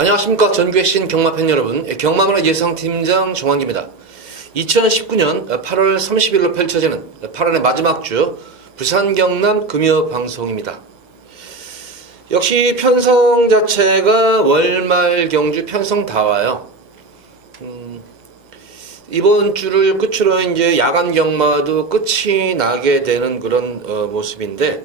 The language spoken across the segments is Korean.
안녕하십니까. 전국의 신 경마팬 여러분, 경마문화 예상팀장 정환기입니다. 2019년 8월 30일로 펼쳐지는 8월의 마지막 주 부산 경남 금요 방송입니다. 역시 편성 자체가 월말 경주 편성 다 와요. 이번 주를 끝으로 이제 야간 경마도 끝이 나게 되는 그런 모습인데,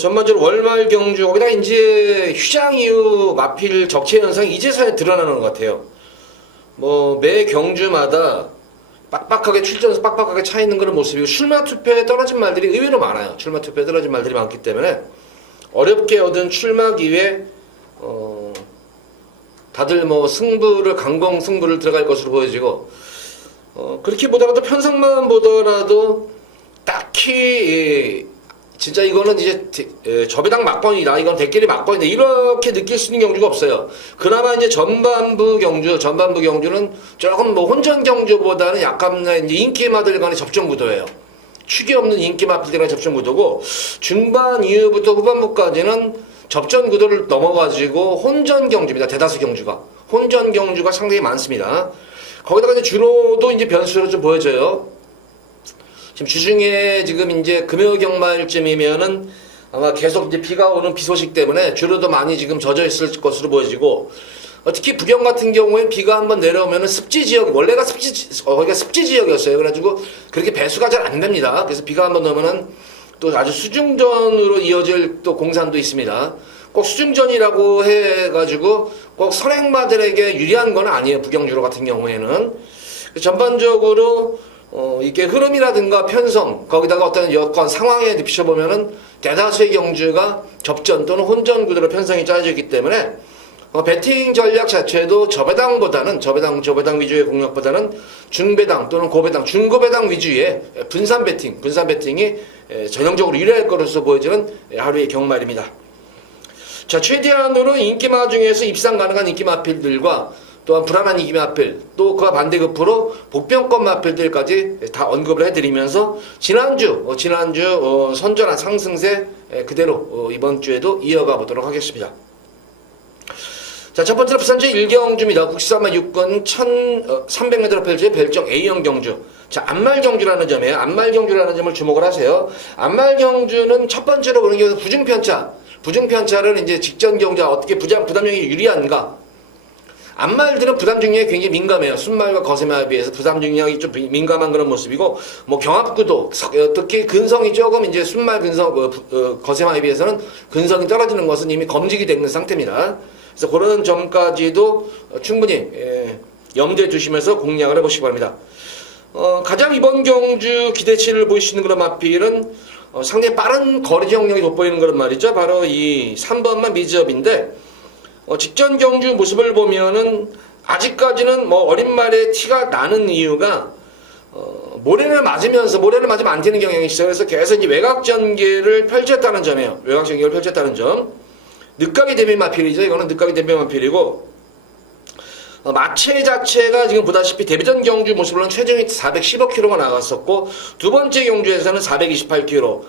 전반적으로 월말 경주, 거기다 이제 휴장 이후 마필 적체 현상이 이제서야 드러나는 것 같아요. 매 경주마다 빡빡하게 출전해서 빡빡하게 차 있는 그런 모습이고, 출마 투표에 떨어진 말들이 의외로 많아요. 출마 투표에 떨어진 말들이 많기 때문에, 어렵게 얻은 출마 기회, 다들 승부를, 강공 승부를 들어갈 것으로 보여지고, 그렇게 보더라도 편성만 보더라도 딱히, 진짜 이거는 이제 저배당 막번이다, 이건 대끼리 막번이다, 이렇게 느낄 수 있는 경주가 없어요. 그나마 이제 전반부 경주는 조금 혼전 경주보다는 약간 이제 인기마들 간의 접전 구도예요. 축이 없는 인기마들 간의 접전 구도고, 중반 이후부터 후반부까지는 접전 구도를 넘어가지고 혼전 경주입니다. 대다수 경주가. 혼전 경주가 상당히 많습니다. 거기다가 이제 주로도 이제 변수로 좀 보여져요. 지금 주중에 지금 이제 금요 경마일쯤이면은 아마 계속 이제 비가 오는 비 소식 때문에 주로도 많이 지금 젖어 있을 것으로 보여지고, 특히 부경 같은 경우에 비가 한번 내려오면은 습지 지역, 원래가 거기가 습지 지역이었어요. 그래가지고 그렇게 배수가 잘 안 됩니다. 그래서 비가 한번 오면은 또 아주 수중전으로 이어질 또 공산도 있습니다. 꼭 수중전이라고 해가지고 꼭 선행마들에게 유리한 건 아니에요. 부경주로 같은 경우에는. 전반적으로 이게 흐름이라든가 편성, 거기다가 어떤 여건 상황에 비춰보면은 대다수의 경주가 접전 또는 혼전 구도로 편성이 짜여져 있기 때문에 배팅 전략 자체도 저배당 위주의 공략보다는 중배당 또는 고배당, 중고배당 위주의 분산 배팅이 전형적으로 유리할 것으로 보여지는 하루의 경마일입니다. 자, 최대한으로 인기마 중에서 입상 가능한 인기마필들과 또한 불안한 인기마필, 또 그와 반대급부로 복병권 마필들까지 다 언급을 해드리면서 지난주 선전한 상승세 그대로 이번 주에도 이어가 보도록 하겠습니다. 자, 첫 번째로 부산제 1경주입니다. 국시사마 6권 1300m 펼쳐의 별정 A형 경주. 자, 안말경주라는 점이에요. 안말경주라는 점을 주목을 하세요. 안말경주는 첫 번째로 보는 게 부중편차를 이제 직전 경주가 어떻게 부담력이 유리한가. 안말들은 부담 중량이 굉장히 민감해요. 순말과 거세마에 비해서 부담 중량이 좀 민감한 그런 모습이고, 경합구도, 특히 근성이 조금 이제 순말 거세마에 비해서는 근성이 떨어지는 것은 이미 검증이 된 상태입니다. 그래서 그런 점까지도 충분히 염두에 두시면서 공략을 해보시기 바랍니다. 가장 이번 경주 기대치를 보이시는 그런 마필은 상당히 빠른 거리 정력이 돋보이는 그런 말이죠. 바로 이 3번만 미즈업인데, 직전 경주 모습을 보면은 아직까지는 어린 말에 티가 나는 이유가 모래를 맞으면 안 되는 경향이 있어요. 그래서 계속 이제 외곽 전개를 펼쳤다는 점이에요. 외곽 전개를 펼쳤다는 점. 늦가기 대비 마필이죠. 이거는 늦가기 대비 마필이고, 마체 자체가 지금 보다시피 데뷔전 경주 모습으로는 최종이 415kg가 나갔었고, 두 번째 경주에서는 428kg,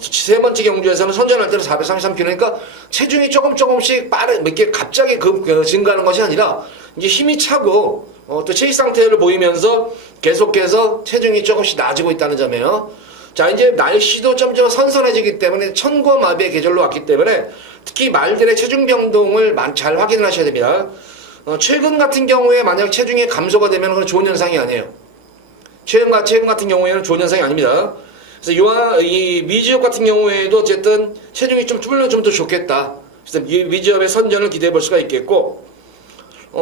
세 번째 경주에서는 선전할 때는 433kg. 그러니까 체중이 조금씩 이렇게 갑자기 증가하는 것이 아니라 이제 힘이 차고 또 체위 상태를 보이면서 계속해서 체중이 조금씩 낮아지고 있다는 점이에요. 자, 이제 날씨도 점점 선선해지기 때문에 천고마비의 계절로 왔기 때문에 특히 말들의 체중 변동을 잘 확인을 하셔야 됩니다. 최근 같은 경우에 만약 체중이 감소가 되면 그건 좋은 현상이 아니에요. 최근 같은 경우에는 좋은 현상이 아닙니다. 그래서 이 미지업 같은 경우에도 어쨌든 체중이 좀 줄면 좀 더 좋겠다. 그래서 이 미지업의 선전을 기대해 볼 수가 있겠고,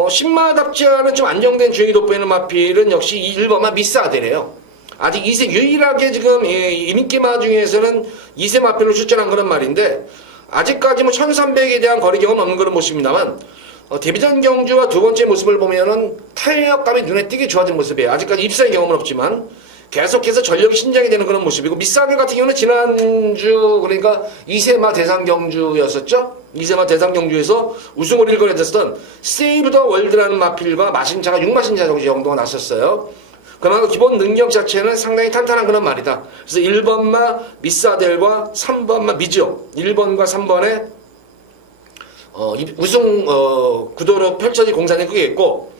신마답지 않은 좀 안정된 주행이 돋보이는 마필은 역시 1번마 미스 아델이에요. 아직 2세 유일하게 지금 인기마 중에서는 2세 마필로 출전한 그런 말인데, 아직까지 1300에 대한 거리 경험 없는 그런 모습입니다만, 데뷔전 경주와 두 번째 모습을 보면은 탄력감이 눈에 띄게 좋아진 모습이에요. 아직까지 입사의 경험은 없지만 계속해서 전력이 신장이 되는 그런 모습이고, 미스아델 같은 경우는 지난주 그러니까 2세마 대상 경주였었죠. 2세마 대상 경주에서 우승을 일궈냈던 세이브 더 월드라는 마필과 마신차가 6마신차 정도가 났었어요. 그만큼 기본 능력 자체는 상당히 탄탄한 그런 말이다. 그래서 1번마 미스아델과 3번마 미지오, 1번과 3번의 우승 구도로 펼쳐질 공산이 크겠고,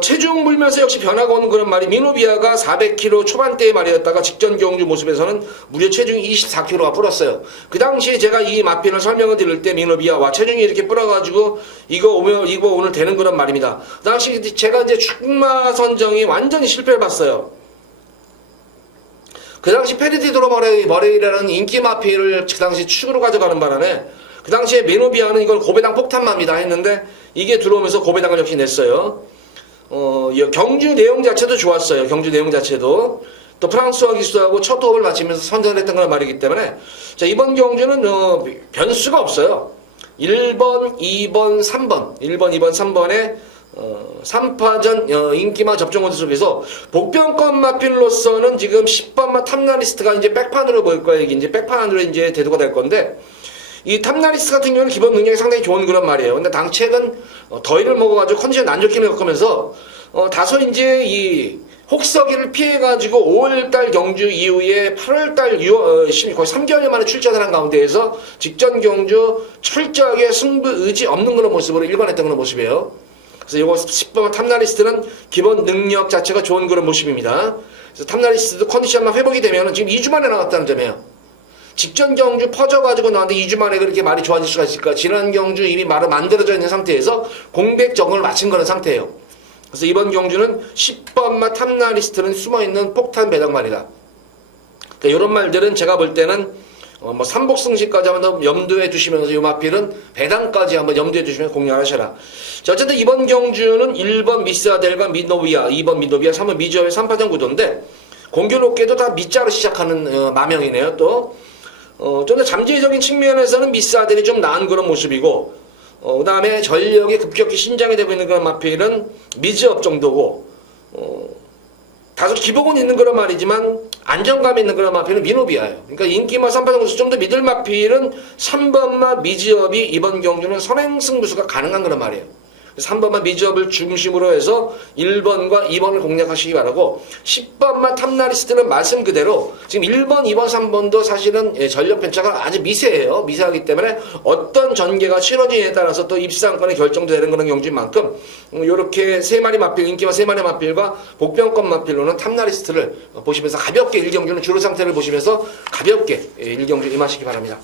체중 물면서 역시 변화가 오는 그런 말이, 미노비아가 400kg 초반대의 말이었다가 직전 경주 모습에서는 무려 체중이 24kg가 불었어요. 그 당시에 제가 이 마핀을 설명을 드릴 때 미노비아, 와, 체중이 이렇게 불어가지고 이거 오늘 되는 그런 말입니다. 그 당시 제가 이제 축마 선정이 완전히 실패를 봤어요. 그 당시 페르디도로 머레이라는 인기 마필을 그 당시 축으로 가져가는 바람에, 그 당시에 미노비아는 이걸 고배당 폭탄마입니다 했는데, 이게 들어오면서 고배당을 역시 냈어요. 경주 내용 자체도 좋았어요. 경주 내용 자체도. 또 프랑스와 기수하고 첫 호흡을 마치면서 선전을 했던 그런 말이기 때문에, 자, 이번 경주는 변수가 없어요. 1번, 2번, 3번. 1번, 2번, 3번에 3파전 인기마 접종원들 속에서 복병권 마필로서는 지금 10번마 탑나리스트가 이제 백판으로 보일 거예요. 이게 이제 백판으로 이제 대두가 될 건데, 이 탑나리스 같은 경우는 기본 능력이 상당히 좋은 그런 말이에요. 근데 당최근 더위를 먹어가지고 컨디션 안 좋게 겪으면서 다소 이제 이 혹서기를 피해가지고 5월달 경주 이후에 8월달 거의 3개월 만에 출전을 한 가운데에서 직전 경주 철저하게 승부 의지 없는 그런 모습으로 일관했던 그런 모습이에요. 그래서 이거 10번 탑나리스트는 기본 능력 자체가 좋은 그런 모습입니다. 그래서 탑나리스트도 컨디션만 회복이 되면 지금 2주 만에 나왔다는 점이에요. 직전 경주 퍼져가지고 나한테 2주 만에 그렇게 말이 좋아질 수가 있을까? 지난 경주 이미 말을 만들어져 있는 상태에서 공백 적응을 마친 그런 상태예요. 그래서 이번 경주는 10번마 탑나리스트는 숨어있는 폭탄 배당말이다. 그러니까 이런 말들은 제가 볼 때는 뭐 삼복승시까지 한번 염두에 두시면서 이 마필은 배당까지 한번 염두에 두시면서 공략하셔라. 자, 어쨌든 이번 경주는 1번 미스아델과 미노비아, 2번 미노비아, 3번 미저의 3파전 구도인데, 공교롭게도 다 미자로 시작하는 마명이네요. 또 좀 더 잠재적인 측면에서는 미스아델이 좀 나은 그런 모습이고, 그 다음에 전력이 급격히 신장이 되고 있는 그런 마필은 미즈업 정도고, 다소 기복은 있는 그런 말이지만 안정감 있는 그런 마필은 미노비아예요. 그러니까 인기마 3파전 구수 좀 더 믿을 마필은 3번마 미즈업이 이번 경주는 선행 승부수가 가능한 그런 말이에요. 3번만 미즈업을 중심으로 해서 1번과 2번을 공략하시기 바라고, 10번만 탑나리스트는 말씀 그대로 지금 1번, 2번, 3번도 사실은 전력 편차가 아주 미세해요. 미세하기 때문에 어떤 전개가 치러지냐에 따라서 또 입상권이 결정되는 그런 경주인 만큼, 이렇게 세 마리 마필, 인기와 세 마리 마필과 복병권 마필로는 탑나리스트를 보시면서 가볍게 1경주는 주로 상태를 보시면서 가볍게 1경주 임하시기 바랍니다.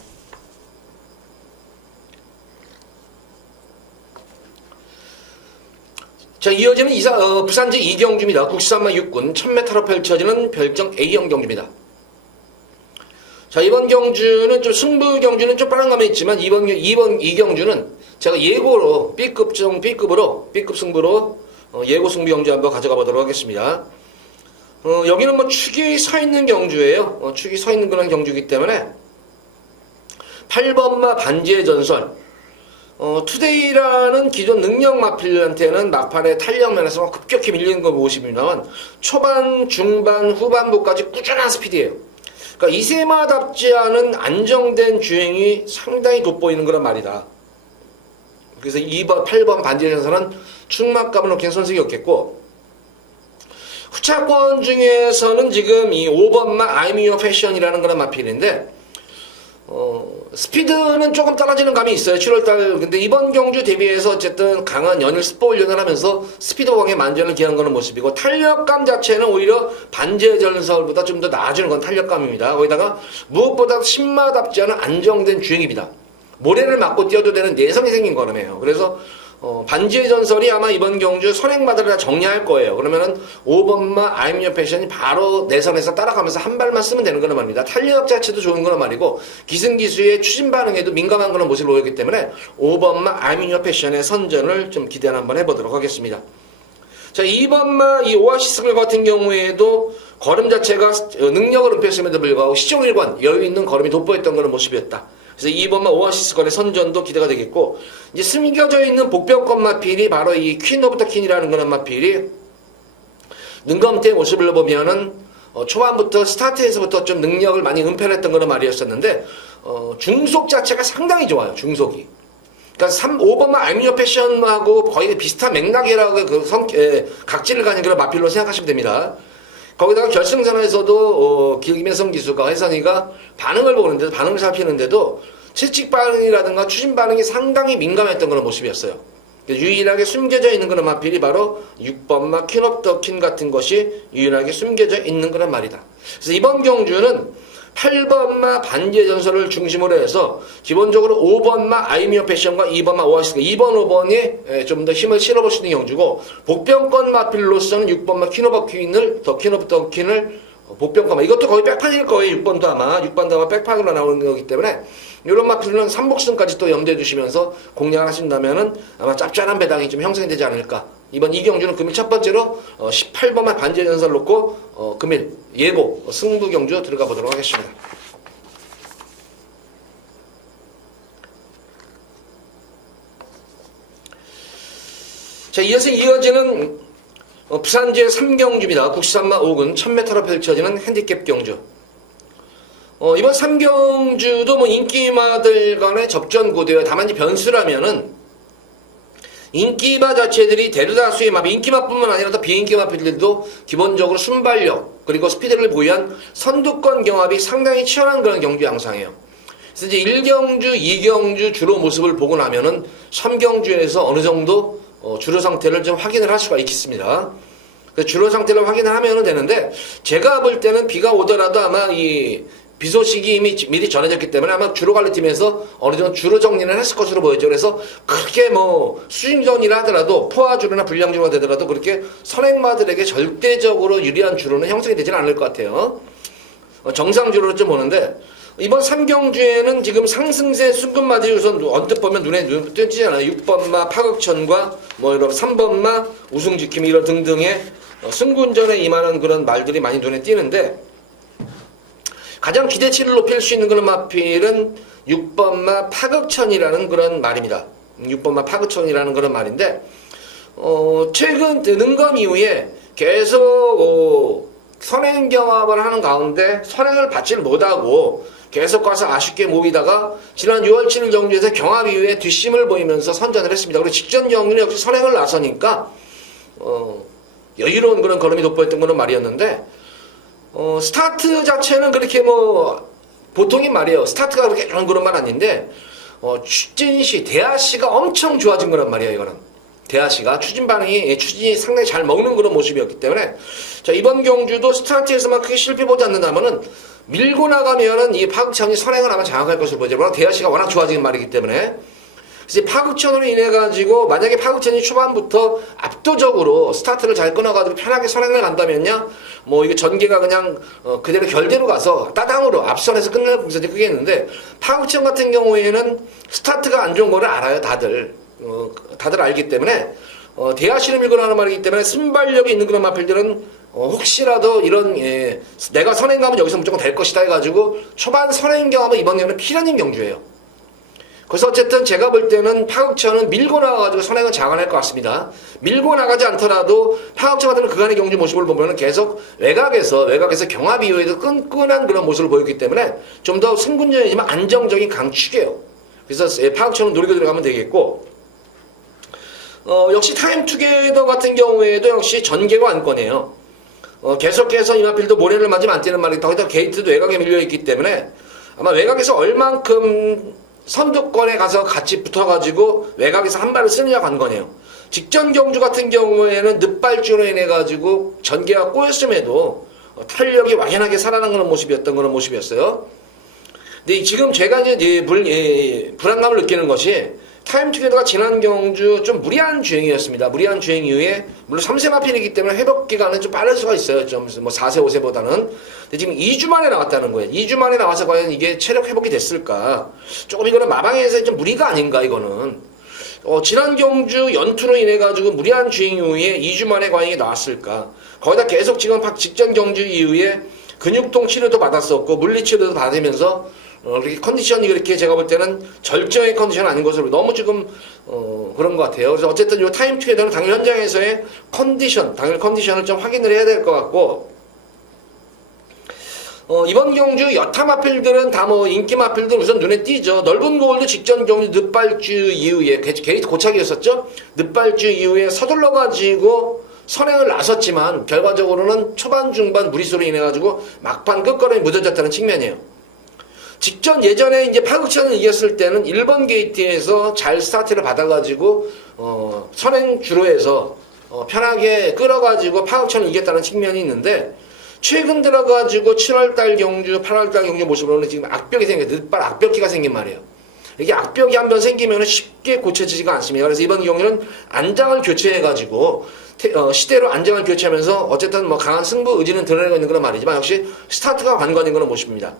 자, 이어지는 부산제 2경주입니다. 국산마 6군 1000m로 펼쳐지는 별정 A형 경주입니다. 자, 이번 경주는 좀 승부 경주는 좀 빠른 감이 있지만, 이번 2경주는 제가 예고로 B급 승부로 예고 승부 경주 한번 가져가 보도록 하겠습니다. 여기는 뭐 축이 서 있는 경주예요. 축이 서 있는 그런 경주이기 때문에 8번마 반지의 전설, 투데이라는 기존 능력 마필한테는 막판에 탄력 면에서 급격히 밀리는 거 모습입니다만, 초반, 중반, 후반부까지 꾸준한 스피드예요. 그러니까 이세마답지 않은 안정된 주행이 상당히 돋보이는 그런 말이다. 그래서 2번, 8번 반지의 전설은 충막감을 놓기엔 선색이 없겠고, 후차권 중에서는 지금 이 5번마 I'm Your Passion이라는 그런 마필인데, 스피드는 조금 떨어지는 감이 있어요. 7월달. 근데 이번 경주 대비해서 어쨌든 강한 연일 스포 훈련을 하면서 스피드왕의 만전을 기한 거는 모습이고, 탄력감 자체는 오히려 반지의 전설보다 좀 더 나아지는 건 탄력감입니다. 거기다가 무엇보다 신마답지 않은 안정된 주행입니다. 모래를 맞고 뛰어도 되는 내성이 생긴 걸음이에요. 그래서 반지의 전설이 아마 이번 경주 선행마들을 다 정리할 거예요. 그러면은 5번마 I'm Your Passion이 바로 내선에서 따라가면서 한 발만 쓰면 되는 거란 말입니다. 탄력 자체도 좋은 거란 말이고, 기승기수의 추진 반응에도 민감한 그런 모습을 보였기 때문에 5번마 I'm Your Passion의 선전을 좀 기대 한번 해보도록 하겠습니다. 자, 2번마 이 오아시스글 같은 경우에도 걸음 자체가 능력을 은폐했음에도 불구하고 시종일관 여유 있는 걸음이 돋보였던 그런 모습이었다. 그래서 2번마 오아시스건의 선전도 기대가 되겠고, 이제 숨겨져 있는 복병권 마필이 바로 이 퀸 오브 더 퀸이라는 그런 마필이 능검태의 모습을 보면은 초반부터 스타트에서부터 좀 능력을 많이 은폐를 했던 그런 말이었었는데, 중속 자체가 상당히 좋아요. 중속이. 그러니까 5번마 I'm Your Passion하고 거의 비슷한 맥락이라고 각질을 가진 그런 마필로 생각하시면 됩니다. 거기다가 결승전에서도 김혜성 기수가 혜선이가 반응을 보는데도, 반응을 살피는데도 채찍 반응이라든가 추진 반응이 상당히 민감했던 그런 모습이었어요. 유일하게 숨겨져 있는 그런 마필이 바로 6번마 퀸 오브 더 퀸 같은 것이 유일하게 숨겨져 있는 그런 말이다. 그래서 이번 경주는 8번마 반지의 전설을 중심으로 해서 기본적으로 5번마 아이미어 패션과 2번마 오아시스 2번, 5번에 좀 더 힘을 실어볼 수 있는 경주고, 복병권 마필로서는 6번마 퀸 오브 퀸을 더 퀸 오브 더 퀸을 복병권, 이것도 거의 백판일 거예요. 6번도 아마 백판으로 나오는 거기 때문에 이런 마필은 3복승까지 또 염두에 두시면서 공략하신다면은 아마 짭짤한 배당이 좀 형성이 되지 않을까. 이번 이 경주는 금일 첫 번째로 18번만 반지의 전설 놓고 금일 예고 승부 경주 들어가 보도록 하겠습니다. 자, 이어지는 부산제 3경주입니다. 국산마 5군 1000m로 펼쳐지는 핸디캡 경주. 이번 3경주도 뭐 인기마들 간의 접전 고대요. 다만 이 변수라면은 인기마 자체들이 대다수의 마필, 인기마뿐만 아니라 또 비인기마필들도 기본적으로 순발력 그리고 스피드를 보유한 선두권 경합이 상당히 치열한 그런 경주 양상이에요. 그래서 이제 1경주, 2경주 주로 모습을 보고 나면은 3경주에서 어느 정도 주로 상태를 좀 확인을 할 수가 있겠습니다. 주로 상태를 확인을 하면 되는데, 제가 볼 때는 비가 오더라도 아마 이 비 소식이 이미 미리 전해졌기 때문에 아마 주로 관리팀에서 어느 정도 주로 정리를 했을 것으로 보여져. 그래서 그렇게 뭐 수중전이라 하더라도 포화주로나 불량주로가 되더라도 그렇게 선행마들에게 절대적으로 유리한 주로는 형성이 되지는 않을 것 같아요. 정상주로를 좀 보는데, 이번 3경주에는 지금 상승세 순금마들이 우선 언뜻 보면 눈에 띄잖아요. 6번마 파극천과 뭐 이런 3번마 우승지킴 이런 등등의 승군전에 임하는 그런 말들이 많이 눈에 띄는데, 가장 기대치를 높일 수 있는 그런 마필은 6번마 파극천이라는 그런 말입니다. 6번마 파극천이라는 그런 말인데, 최근 능검 이후에 계속 선행 경합을 하는 가운데 선행을 받지를 못하고 계속 가서 아쉽게 모이다가 지난 6월 7일 경주에서 경합 이후에 뒷심을 보이면서 선전을 했습니다. 그리고 직전 경주는 역시 선행을 나서니까 여유로운 그런 걸음이 돋보였던 그런 말이었는데, 스타트 자체는 그렇게 뭐 보통인 말이에요. 스타트가 그렇게 그런 말 아닌데, 추진시 대하시가 엄청 좋아진 거란 말이에요. 이거는 대하시가 추진이 상당히 잘 먹는 그런 모습이었기 때문에, 자, 이번 경주도 스타트에서만 크게 실패 보지 않는다면은 밀고 나가면은 이 파극천이 선행을 아마 장악할 것으로 보죠. 워낙 대하시가 워낙 좋아진 말이기 때문에. 그래서 파극천으로 인해 가지고 만약에 파극천이 초반부터 압도적으로 스타트를 잘 끊어가지고 편하게 선행을 간다면요, 뭐 이거 전개가 그냥 그대로 결대로 가서 따당으로 앞선에서 끝낼 공선이 크겠는데, 파극천 같은 경우에는 스타트가 안 좋은 거를 알아요. 다들 알기 때문에 대하시를 밀고 나가는 말이기 때문에 순발력이 있는 그런 마필들은 혹시라도 이런 내가 선행 가면 여기서 무조건 될 것이다 해가지고 초반 선행 경험은 이번 경우는 필연인 경주예요. 그래서 어쨌든 제가 볼 때는 파극천은 밀고 나가가지고 선행은 장악할 것 같습니다. 밀고 나가지 않더라도 파극천 같은 그간의 경주 모습을 보면 계속 외곽에서 경합 이후에도 끈끈한 그런 모습을 보였기 때문에 좀 더 승군전이지만 안정적인 강축이에요. 그래서 파극천은 노리고 들어가면 되겠고, 역시 타임투게더 같은 경우에도 역시 전개가 안건이에요. 계속해서 이 마필도 모래를 맞으면 안 뛰는 말이다. 거기다 게이트도 외곽에 밀려있기 때문에 아마 외곽에서 얼만큼 선두권에 가서 같이 붙어가지고 외곽에서 한 발을 쓰느냐 관건이에요. 직전 경주 같은 경우에는 늑발주로 인해가지고 전개가 꼬였음에도 탄력이 확연하게 살아난 모습이었던 그런 모습이었어요. 근데 지금 제가 이제 불안감을 느끼는 것이, 타임투게더가 지난 경주 좀 무리한 주행이었습니다. 무리한 주행 이후에, 물론 3세 마필이기 때문에 회복 기간은 좀 빠를 수가 있어요. 좀 뭐 4세, 5세보다는. 근데 지금 2주 만에 나왔다는 거예요. 2주 만에 나와서 과연 이게 체력 회복이 됐을까? 조금 이거는 마방에서 좀 무리가 아닌가, 이거는. 지난 경주 연투로 인해가지고 무리한 주행 이후에 2주 만에 과연 이게 나왔을까? 거기다 계속 지금 직전 경주 이후에 근육통 치료도 받았었고, 물리 치료도 받으면서 그렇게 컨디션이 그렇게 제가 볼 때는 절정의 컨디션 아닌 것으로 너무 지금 그런 것 같아요. 그래서 어쨌든 이 타임 투게더는 당일 현장에서의 당일 컨디션을 좀 확인을 해야 될 것 같고, 이번 경주 여타 마필들은 다 뭐 인기 마필들 우선 눈에 띄죠. 넓은 고을도 직전 경주 늑발주 이후에 게이트 고착이었었죠. 늑발주 이후에 서둘러 가지고 선행을 나섰지만 결과적으로는 초반 중반 무리수로 인해 가지고 막판 끝걸음이 무뎌졌다는 측면이에요. 직전 예전에 이제 파격찬을 이겼을 때는 1번 게이트에서 잘 스타트를 받아가지고 선행 주로에서 편하게 끌어가지고 파격찬을 이겼다는 측면이 있는데 최근 들어가지고 7월달 경주, 8월달 경주 모습으로는 지금 악벽이 늦발 악벽기가 생긴 말이에요. 이게 악벽이 한번 생기면 쉽게 고쳐지지가 않습니다. 그래서 이번 경우는 안장을 교체해가지고 시대로 안장을 교체하면서 어쨌든 뭐 강한 승부 의지는 드러내고 있는 그런 말이지만 역시 스타트가 관건인 그런 모습입니다.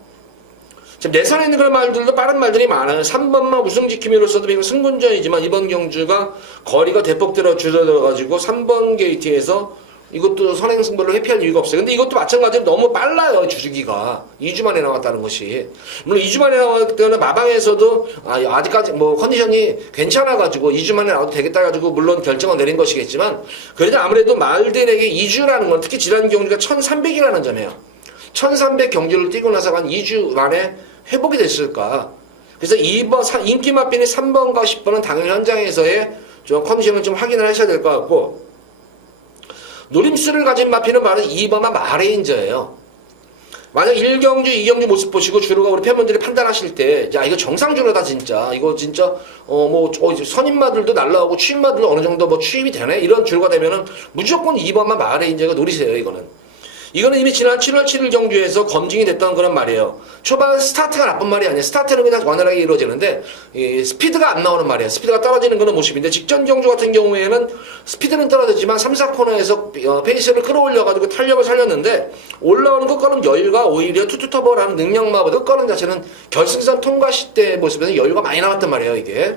지금 내선에 있는 그런 말들도 빠른 말들이 많아요. 3번만 우승 지킴이로서도 이건 승분전이지만 이번 경주가 거리가 대폭 줄어들어가지고 3번 게이트에서 이것도 선행 승부를 회피할 이유가 없어요. 근데 이것도 마찬가지로 너무 빨라요. 주주기가 2주 만에 나왔다는 것이. 물론 2주 만에 나왔을 때는 마방에서도 아직까지 뭐 컨디션이 괜찮아가지고 2주 만에 나와도 되겠다 가지고 물론 결정을 내린 것이겠지만 그래도 아무래도 말들에게 2주라는 건 특히 지난 경주가 1300이라는 점이에요. 1300 경주를 뛰고 나서 한 2주 만에 회복이 됐을까. 그래서 2번 인기 마핀이 3번과 10번은 당일 현장에서의 좀 컨디션을 좀 확인을 하셔야 될 것 같고 노림수를 가진 마피는 바로 2번만 마레인저예요. 만약 1경주, 2경주 모습 보시고 주로가 우리 팬분들이 판단하실 때, 야, 이거 정상주로다, 진짜. 이거 진짜, 선임마들도 날라오고 추임마들도 어느 정도 뭐 추임이 되네? 이런 주로가 되면은 무조건 2번만 마레인저가 노리세요, 이거는. 이거는 이미 지난 7월 7일 경주에서 검증이 됐던 그런 말이에요. 초반 스타트가 나쁜 말이 아니에요. 스타트는 그냥 원활하게 이루어지는데 스피드가 안 나오는 말이에요. 스피드가 떨어지는 그런 모습인데 직전 경주 같은 경우에는 스피드는 떨어지지만 3, 4코너에서 페이스를 끌어올려가지고 탄력을 살렸는데 올라오는 것과는 여유가 오히려 투투터보라는 능력마보다 끝거는 자체는 결승선 통과 시대의 모습에서 여유가 많이 나왔단 말이에요. 이게.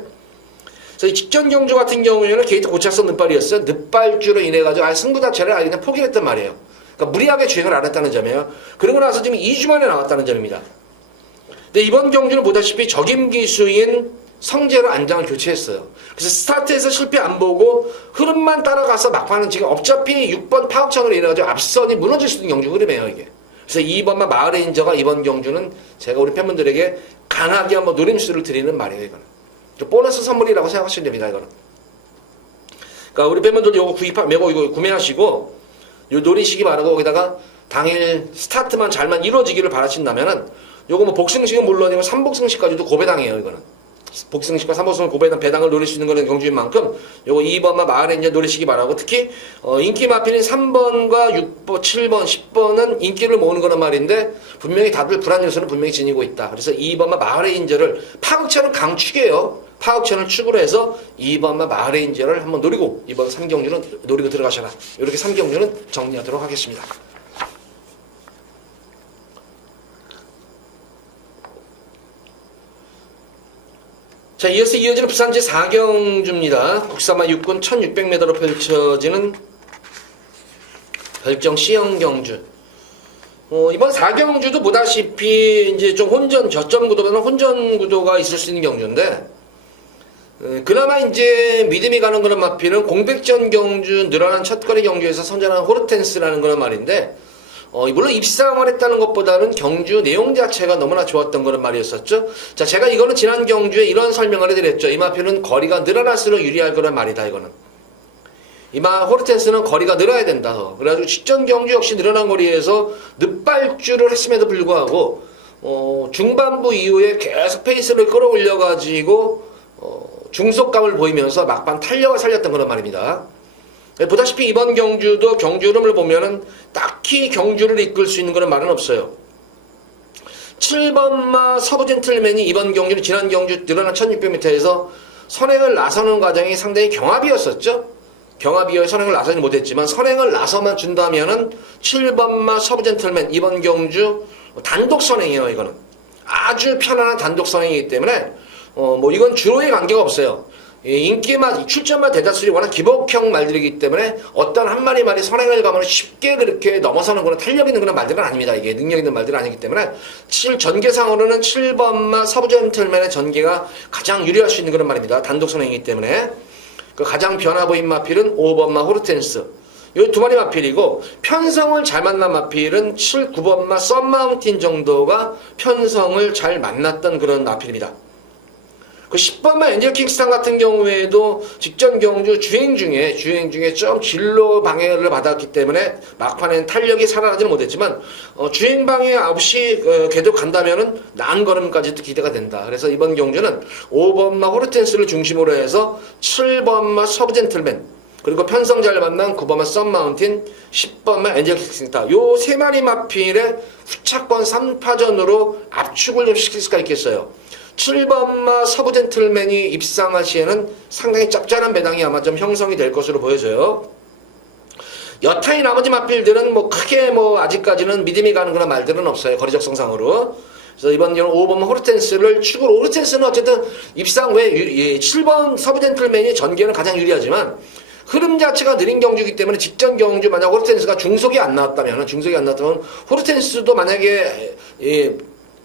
그래서 이 직전 경주 같은 경우에는 게이트 고착선 늑발이었어요. 늑발주로 인해가지고 승부 자체를 그냥 포기를 했단 말이에요. 그러니까 무리하게 주행을 안 했다는 점이에요. 그러고 나서 지금 2주 만에 나왔다는 점입니다. 근데 이번 경주는 보다시피 적임기수인 성재로 안장을 교체했어요. 그래서 스타트에서 실패 안 보고 흐름만 따라가서 막판은 지금 어차피 6번 파격창으로 인해가지고 앞선이 무너질 수 있는 경주 흐름이에요, 이게. 그래서 2번만 마을레인저가 이번 경주는 제가 우리 팬분들에게 강하게 한번 노림수를 드리는 말이에요, 이거는. 보너스 선물이라고 생각하시면 됩니다, 이거는. 그러니까 우리 팬분들 이거 매고 이거 구매하시고 요 노리시기 바라고 거기다가 당일 스타트만 잘만 이루어지기를 바라신다면은 요거 뭐 복승식은 물론이고 3복승식까지도 고배당이에요, 이거는. 복승식과 3복승 고배당 배당을 노릴 수 있는 거는 경주인 만큼 요거 2번만 마을에 이제 노리시기 바라고 특히 인기 마필인 3번과 6번, 7번, 10번은 인기를 모으는 거란 말인데 분명히 다들 불안 요소는 분명히 지니고 있다. 그래서 2번만 마을의 인재를 파격차는 강축이에요. 파격천을 축으로 해서 2번만 마을레인저를 한번 노리고 이번 3경주는 노리고 들어가셔라. 이렇게 3경주는 정리하도록 하겠습니다. 자, 이어서 이어지는 부산제 4경주입니다. 국사마 육군 1600m로 펼쳐지는 별정 C형 경주. 이번 4경주도 보다시피 이제 좀 혼전, 저점 구도보다는 혼전 구도가 있을 수 있는 경주인데 그나마 이제 믿음이 가는 그런 마피는 공백전 경주 늘어난 첫거리 경주에서 선전한 호르텐스라는 그런 말인데 물론 입상을 했다는 것보다는 경주 내용 자체가 너무나 좋았던 그런 말이었었죠. 자, 제가 이거는 지난 경주에 이런 설명을 해드렸죠. 이 마피는 거리가 늘어날수록 유리할 그런 말이다, 이거는. 이마 호르텐스는 거리가 늘어야 된다. 그래가지고 직전 경주 역시 늘어난 거리에서 늑발주를 했음에도 불구하고 중반부 이후에 계속 페이스를 끌어올려가지고 중속감을 보이면서 막판 탄력을 살렸던 그런 말입니다. 보다시피 이번 경주도 경주 흐름을 보면은 딱히 경주를 이끌 수 있는 그런 말은 없어요. 7번마 서부 젠틀맨이 이번 경주는 지난 경주 늘어난 1600m에서 선행을 나서는 과정이 상당히 경합이었었죠. 경합이어서 선행을 나서지 못했지만 선행을 나서만 준다면은 7번마 서부 젠틀맨 이번 경주 단독 선행이에요. 이거는 아주 편안한 단독 선행이기 때문에 이건 주로의 관계가 없어요. 인기만, 출전만 대다수이 워낙 기복형 말들이기 때문에 어떤 한 마리 말이 선행을 가면 쉽게 그렇게 넘어서는 그런 탄력 있는 그런 말들은 아닙니다. 이게 능력 있는 말들은 아니기 때문에 전개상으로는 7번마 서부 젠틀맨의 전개가 가장 유리할 수 있는 그런 말입니다. 단독 선행이기 때문에. 그 가장 변화 보인 마필은 5번마 호르텐스. 이 두 마리 마필이고 편성을 잘 만난 마필은 7, 9번마 썬마운틴 정도가 편성을 잘 만났던 그런 마필입니다. 그 10번만 엔젤 킹스탄 같은 경우에도 직전 경주 주행 중에 좀 진로 방해를 받았기 때문에 막판엔 탄력이 살아나지는 못했지만 주행 방해 없이 계속 간다면은 나은 걸음까지도 기대가 된다. 그래서 이번 경주는 5번마 호르텐스를 중심으로 해서 7번마 서브젠틀맨, 그리고 편성 잘 만난 9번마 썬마운틴, 10번마 엔젤 킹스탄, 요 세 마리 마필의 후차권 3파전으로 압축을 좀 시킬 수가 있겠어요. 7번마 서브젠틀맨이 입상할 시에는 상당히 짭짤한 배당이 아마 좀 형성이 될 것으로 보여져요. 여타의 나머지 마필들은 뭐 크게 뭐 아직까지는 믿음이 가는 그런 말들은 없어요. 거리적 성상으로. 그래서 이번 경우 5번 호르텐스를 축으로, 호르텐스는 어쨌든 입상 외 7번 서브젠틀맨이 전개는 가장 유리하지만 흐름 자체가 느린 경주이기 때문에 직전 경주 만약 호르텐스가 중속이 안 나왔다면 호르텐스도 만약에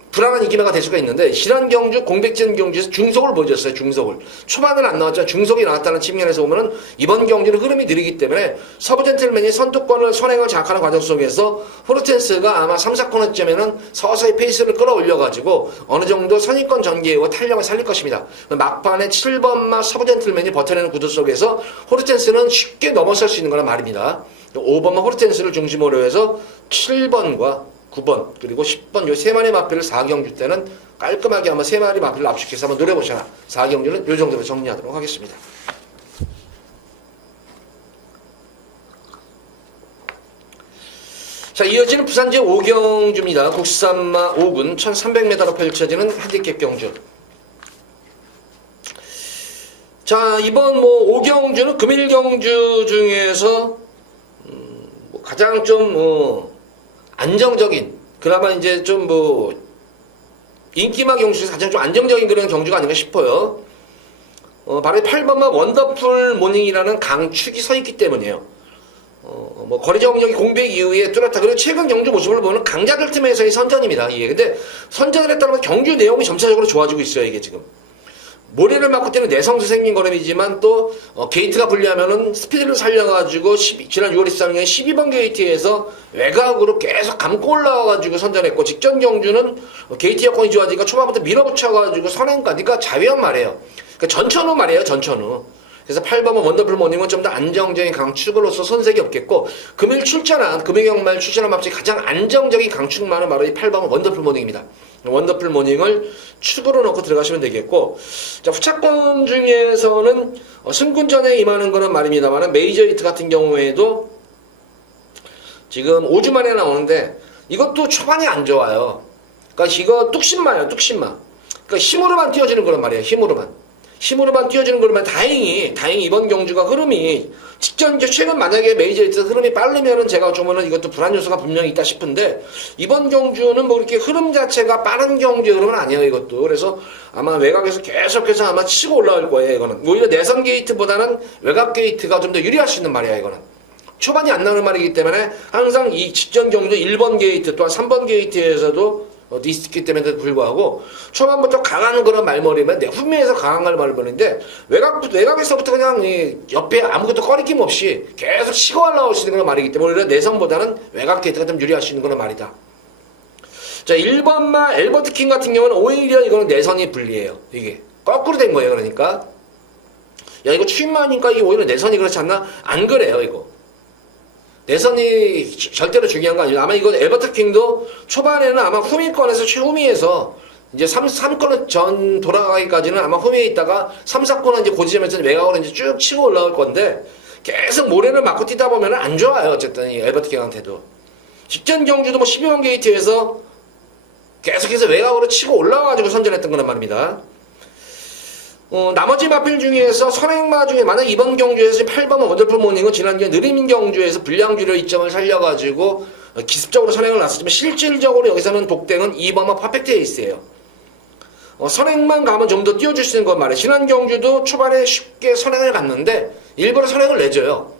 불안한 이기매가 될 수가 있는데, 지난 경주 공백전 경주에서 중속을 보여줬어요. 중속을 초반은 안 나왔지만 중속이 나왔다는 측면에서 보면은 이번 경주는 흐름이 느리기 때문에 서브젠틀맨이 선두권을 선행을 장악하는 과정 속에서 호르텐스가 아마 3, 4코너쯤에는 서서히 페이스를 끌어올려가지고 어느 정도 선입권 전개와 탄력을 살릴 것입니다. 막판에 7번마 서브젠틀맨이 버텨내는 구도 속에서 호르텐스는 쉽게 넘어설 수 있는 거란 말입니다. 5번마 호르텐스를 중심으로 해서 7번과 9번 그리고 10번 요 세 마리 마필을 4경주 때는 깔끔하게 한번 세 마리 마필을 압축해서 한번 노려보셔라. 4경주는 요 정도로 정리하도록 하겠습니다. 자, 이어지는 부산제 5경주입니다. 국산마 5군 1300m로 펼쳐지는 핸디캡 경주. 자, 이번 뭐 5경주는 금일 경주 중에서 가장 좀 안정적인, 그나마 이제 좀 뭐 인기마 경주 중에서 가장 좀 안정적인 그런 경주가 아닌가 싶어요. 바로 8번마 원더풀 모닝이라는 강축이 서 있기 때문이에요. 뭐 거리적 경력이 공백 이후에 뚜렷하, 그리고 최근 경주 모습을 보면 강자들 틈에서의 선전입니다. 이게 근데 선전을 했다는 경주 내용이 점차적으로 좋아지고 있어요. 이게 지금 모래를 맞고 뛰는 내성도 생긴 걸음이지만 또 게이트가 불리하면은 스피드를 살려가지고 지난 6월 23일에 12번 게이트에서 외곽으로 계속 감고 올라와가지고 선전했고, 직전 경주는 게이트 여건이 좋아지니까 초반부터 밀어붙여가지고 선행까지, 그러니까 자유한 말이에요. 그러니까 전천후 말이에요. 전천후. 그래서 8번은 원더풀 모닝은 좀 더 안정적인 강축으로서 손색이 없겠고, 금일 연말 출전한 맙시 가장 안정적인 강축만은 바로 이 8번은 원더풀 모닝입니다. 원더풀 모닝을 축으로 넣고 들어가시면 되겠고, 자, 후차권 중에서는 승군전에 임하는 거는 말입니다만 메이저 히트 같은 경우에도 지금 5주 만에 나오는데 이것도 초반이 안 좋아요. 그러니까 이거 뚝심마예요. 뚝심마. 그러니까 힘으로만 뛰어지는 거란 말이에요. 힘으로만 뛰어지는 거라면 다행히 이번 경주가 흐름이 최근 만약에 메이저 히트 흐름이 빠르면은 제가 보면은 이것도 불안 요소가 분명히 있다 싶은데, 이번 경주는 뭐 이렇게 흐름 자체가 빠른 경주 흐름은 아니에요. 이것도. 그래서 아마 외곽에서 계속해서 아마 치고 올라올 거예요. 이거는 오히려 내선 게이트보다는 외곽 게이트가 좀 더 유리할 수 있는 말이야. 이거는 초반이 안 나오는 말이기 때문에 항상 이 직전 경주 1번 게이트 또한 3번 게이트에서도 디스트기 때문에도 불구하고 초반부터 강한 그런 말머리면 후미에서 강한 말머리인데, 외곽에서부터 그냥 옆에 아무것도 꺼리낌 없이 계속 치고 올라올 수 있는 그런 말이기 때문에 오히려 내선보다는 외곽 게이트가 좀 유리할 수 있는 그런 말이다. 자, 1번마 엘버트 킹 같은 경우는 오히려 이거는 내선이 불리해요. 이게 거꾸로 된 거예요. 그러니까 야, 이거 추임마니까 이게 오히려 내선이 그렇지 않나? 안 그래요. 이거 내선이 절대로 중요한 거 아니에요. 아마 이거 엘버트 킹도 초반에는 아마 후미권에서 최후미에서 이제 3코너 전 돌아가기까지는 아마 후미에 있다가 3, 4코너 이제 고지점에서 외곽으로 이제 쭉 치고 올라올 건데, 계속 모래를 맞고 뛰다 보면 안 좋아요. 어쨌든 이 엘버트 킹한테도. 직전 경주도 뭐 12번 게이트에서 계속해서 외곽으로 치고 올라와가지고 선전했던 거란 말입니다. 나머지 마필 중에서 선행마 중에 만약 이번 경주에서 8번 원더풀 모닝은 지난주에 느린 경주에서 불량주력 이점을 살려가지고 기습적으로 선행을 놨었지만 실질적으로 여기서는 독땡은 2번마 퍼펙트 에이스예요. 선행만 가면 좀 더 띄워줄 수 있는 건 말이에요. 지난 경주도 초반에 쉽게 선행을 갔는데 일부러 선행을 내줘요.